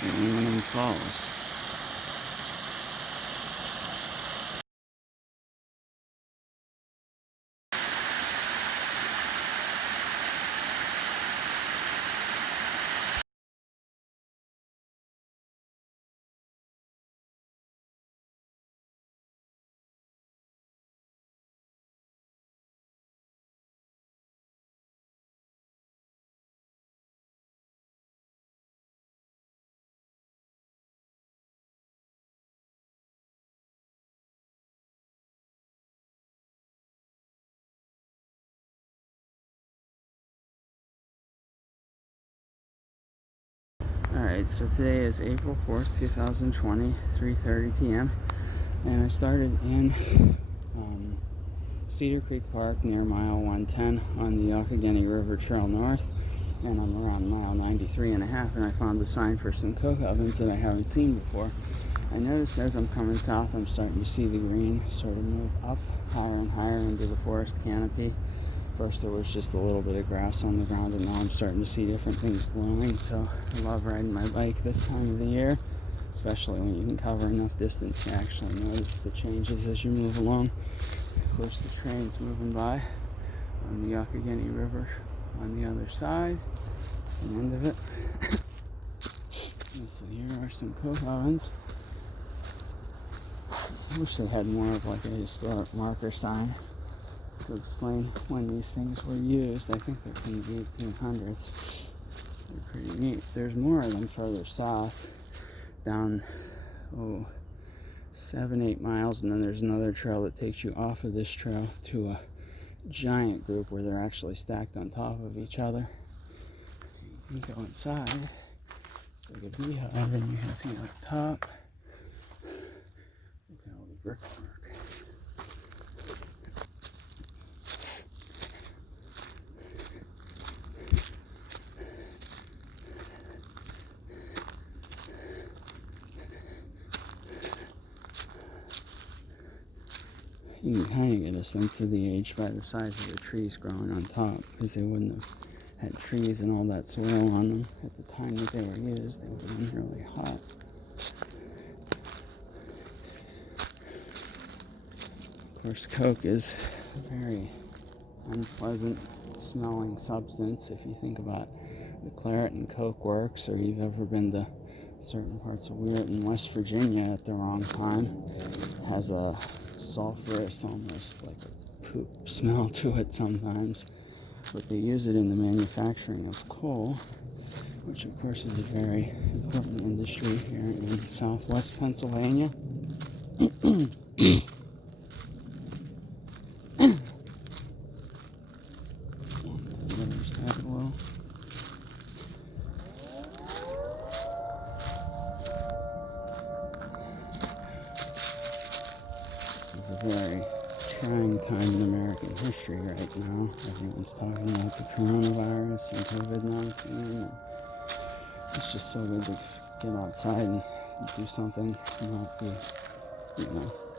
Aluminum Falls. Alright, so today is April 4th, 2020, 3:30 p.m. And I started in Cedar Creek Park near mile 110 on the Youghiogheny River Trail north. And I'm around mile 93 and a half, and I found a sign for some coke ovens that I haven't seen before. I noticed as I'm coming south, I'm starting to see the green sort of move up higher and higher into the forest canopy. First there was just a little bit of grass on the ground, and now I'm starting to see different things glowing. So I love riding my bike this time of the year, especially when you can cover enough distance to actually notice the changes as you move along. Of course, the train's moving by on the Youghiogheny River on the other side, the end of it. So here are some coke ovens. I wish they had more of like a historic marker sign to explain when these things were used. I think they're from the 1800s. They're pretty neat. There's more of them further south, down 7-8 miles, and then there's another trail that takes you off of this trail to a giant group where they're actually stacked on top of each other. You can go inside. It's like a beehive, and you can see up top. Look at all the brickwork. You can kind of get a sense of the age by the size of the trees growing on top, because they wouldn't have had trees and all that soil on them at the time that they were used. They would have been really hot. Of course, coke is a very unpleasant smelling substance. If you think about the claret and coke works, or you've ever been to certain parts of Weirton in West Virginia at the wrong time, it has a sulfurous, almost like a poop smell to it sometimes. But they use it in the manufacturing of coal, which of course is a very important industry here in southwest Pennsylvania. This is a very trying time in American history right now. Everyone's talking about the coronavirus and COVID-19. And it's just so good to get outside and do something and not be,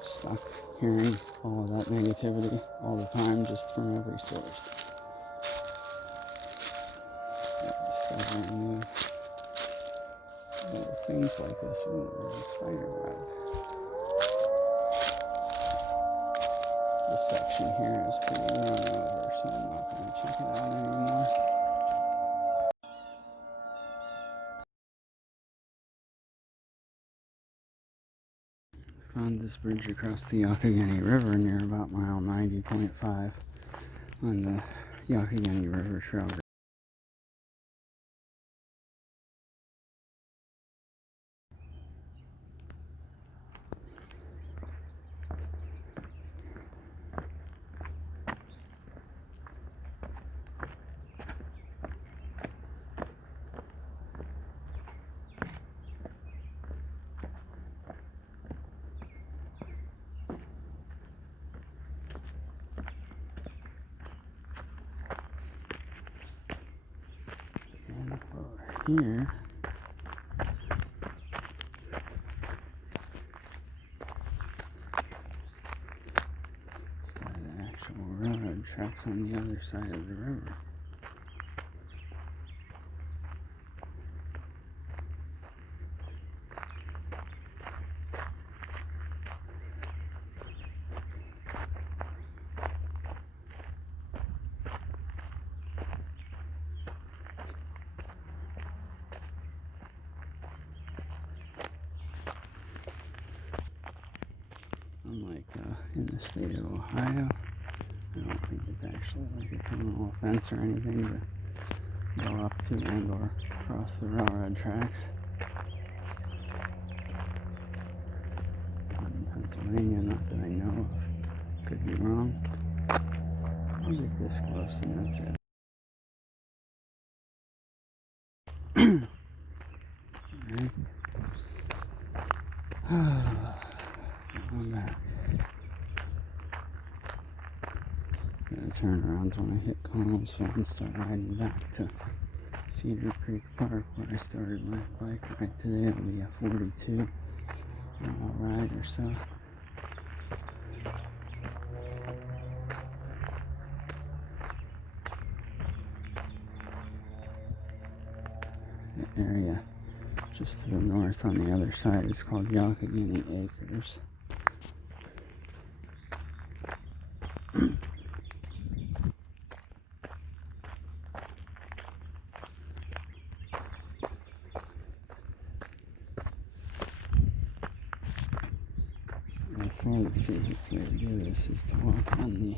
stuck hearing all of that negativity all the time just from every source. Discovering new little things like this. Ooh, there's a spider web. This section here is pretty grown over, so I'm not going to check it out anymore. Found this bridge across the Youghiogheny River near about mile 90.5 on the Youghiogheny River Trail. Here, it's by the actual railroad tracks on the other side of the river. in the state of Ohio. I don't think it's actually like a criminal offense or anything to go up to and or cross the railroad tracks. In Pennsylvania, not that I know of. Could be wrong. I'll get this close and that's it. Alright. I'm back. Gonna turn around when I hit Connellsville and start riding back to Cedar Creek Park where I started my bike ride today. It'll be a 42-mile ride or so. The area just to the north on the other side is called Youghiogheny Acres. By far the safest way to do this is to walk on the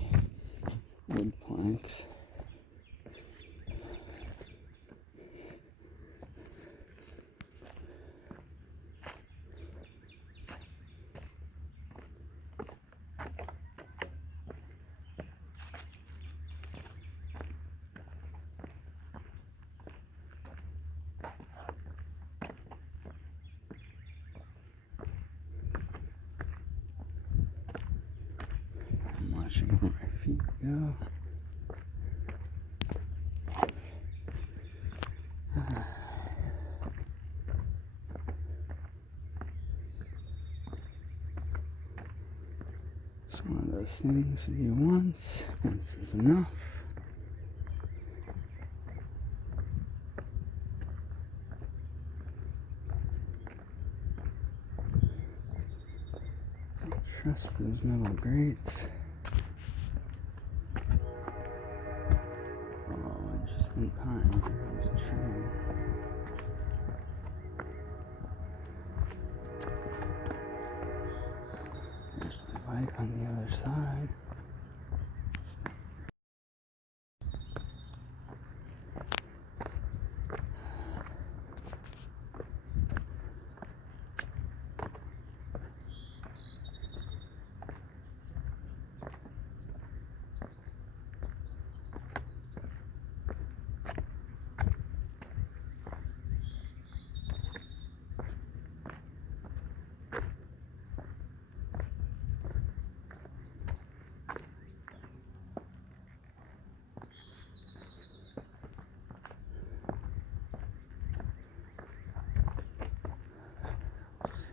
wood planks. Watching where my feet go. It's one of those things you do once is enough. Don't trust those metal grates. Just in time, here comes a train. There's my bike on the other side.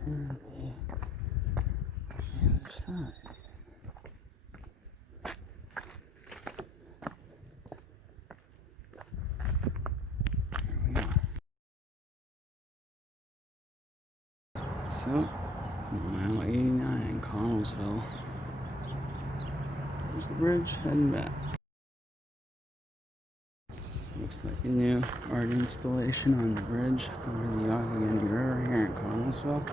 And the other side. Here we are. So, mile 89, Connellsville. There's the bridge, heading back. Looks like a new art installation on the bridge over the Youghiogheny River here in Connellsville.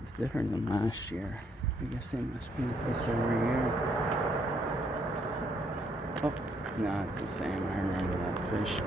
It's different than last year. I guess they must paint this every year. Oh, no, it's the same. I remember that fish.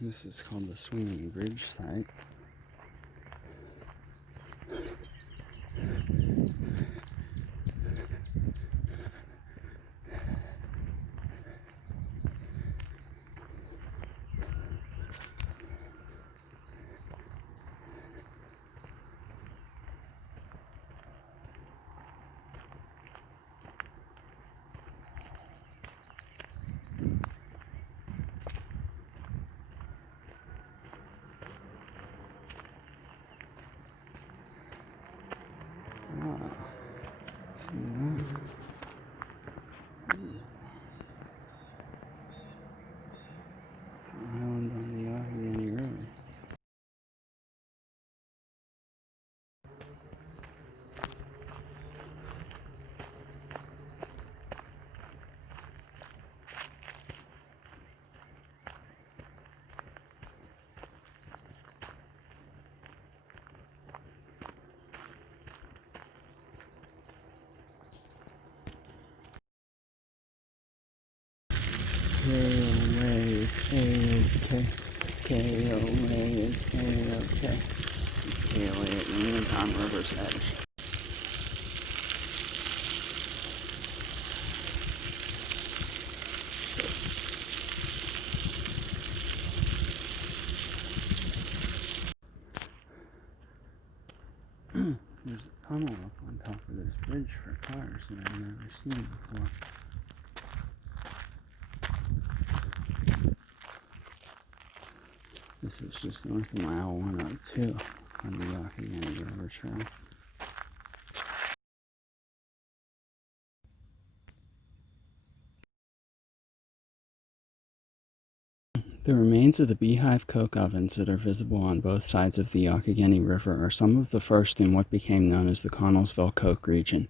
This is called the Swinging Bridge site. Island on the Youghiogheny River. KOA is A-OK. KOA is A-OK. It's KOA at Ramcat River's edge. There's a tunnel up on top of this bridge for cars that I've never seen before. This is just north of mile 102 on the Youghiogheny River Trail. The remains of the beehive coke ovens that are visible on both sides of the Youghiogheny River are some of the first in what became known as the Connellsville coke region,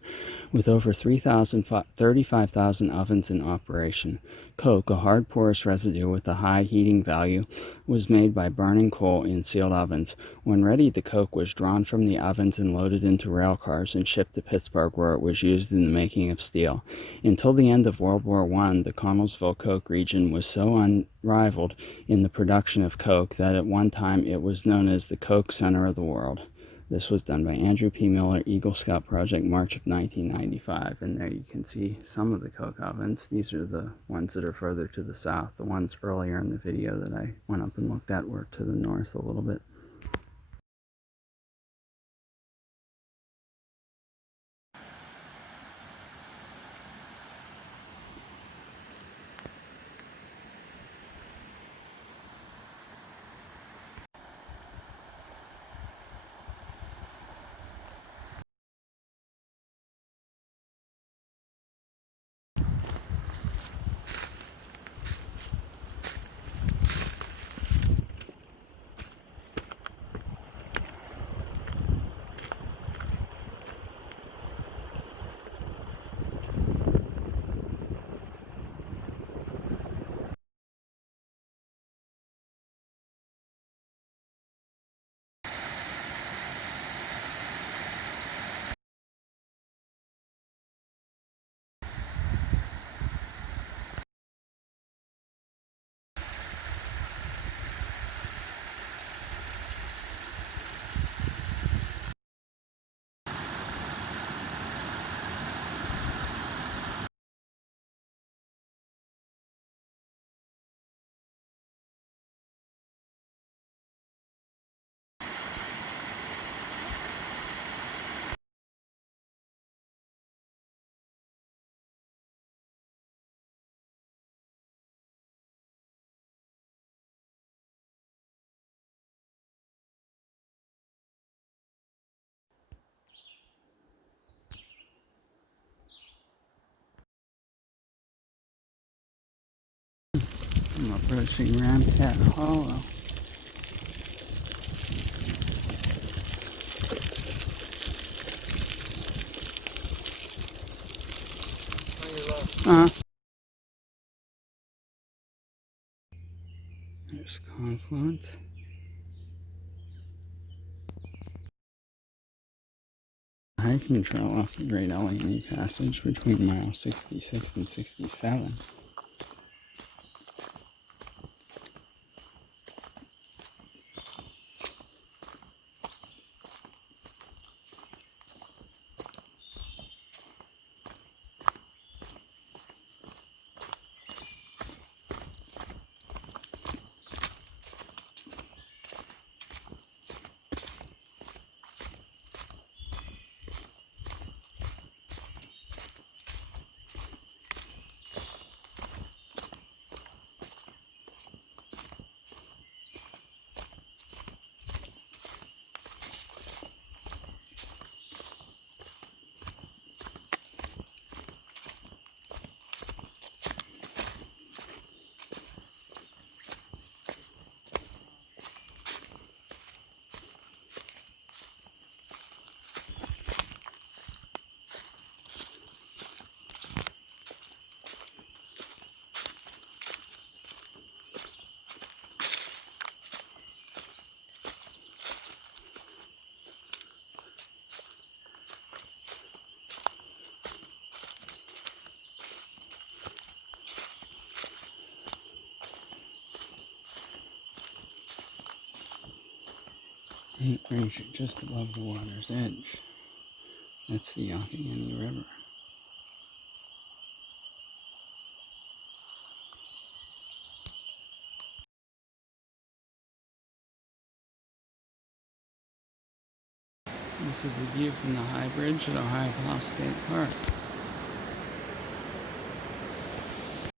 with over 35,000 ovens in operation. Coke, a hard porous residue with a high heating value, was made by burning coal in sealed ovens. When ready, the coke was drawn from the ovens and loaded into rail cars and shipped to Pittsburgh, where it was used in the making of steel. Until the end of World War I, the Connellsville coke region was so unrivaled in the production of coke that at one time it was known as the Coke Center of the World. This was done by Andrew P. Miller, Eagle Scout Project, March of 1995. And there you can see some of the coke ovens. These are the ones that are further to the south. The ones earlier in the video that I went up and looked at were to the north a little bit. I'm approaching Ramcat Hollow. There's Confluence. Hiking trail off the Great Allegheny Passage between miles 66 and 67. And it brings you just above the water's edge. That's the Youghiogheny River. This is the view from the high bridge at Ohiopyle State Park.